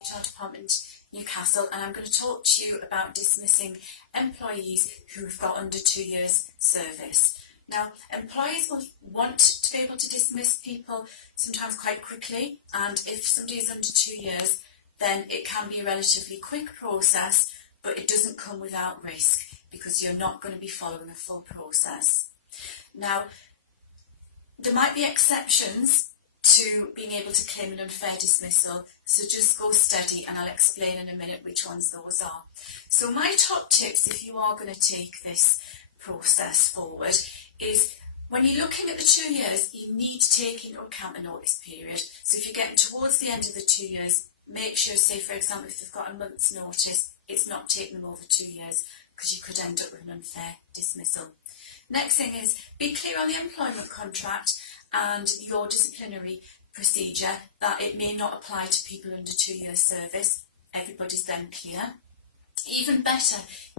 HR department, Newcastle, and I'm going to talk to you about dismissing employees who have got under 2 years service. Now, employers will want to be able to dismiss people sometimes quite quickly, and if somebody is under 2 years, then it can be a relatively quick process, but it doesn't come without risk because you're not going to be following a full process. Now, there might be exceptions to being able to claim an unfair dismissal, so just go steady and I'll explain in a minute which ones those are. So my top tips if you are going to take this process forward is when you're looking at the 2 years, you need to take into account the notice period. So if you're getting towards the end of the 2 years, make sure, say for example, if they've got a month's notice, it's not taking them over 2 years because you could end up with an unfair dismissal. Next thing is be clear on the employment contract and your disciplinary procedure that it may not apply to people under 2 years service. Everybody's then clear. Even better,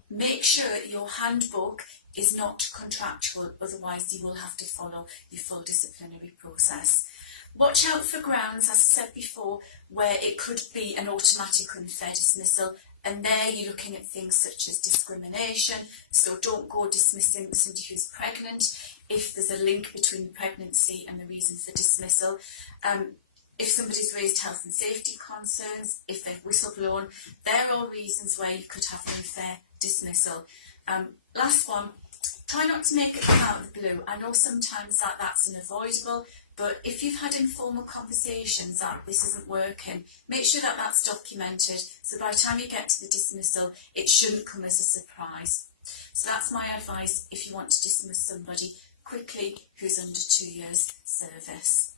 make sure that your handbook is not contractual, otherwise you will have to follow your full disciplinary process. Watch out for grounds, as I said before, where it could be an automatic unfair dismissal, and there you're looking at things such as discrimination, so don't go dismissing somebody who's pregnant if there's a link between the pregnancy and the reason for dismissal. If somebody's raised health and safety concerns, if they've whistleblown, they're all reasons where you could have an unfair dismissal. Last one, try not to make it come out of the blue. I know sometimes that's unavoidable, but if you've had informal conversations that this isn't working, make sure that that's documented, so by the time you get to the dismissal, it shouldn't come as a surprise. So that's my advice if you want to dismiss somebody quickly who's under 2 years service.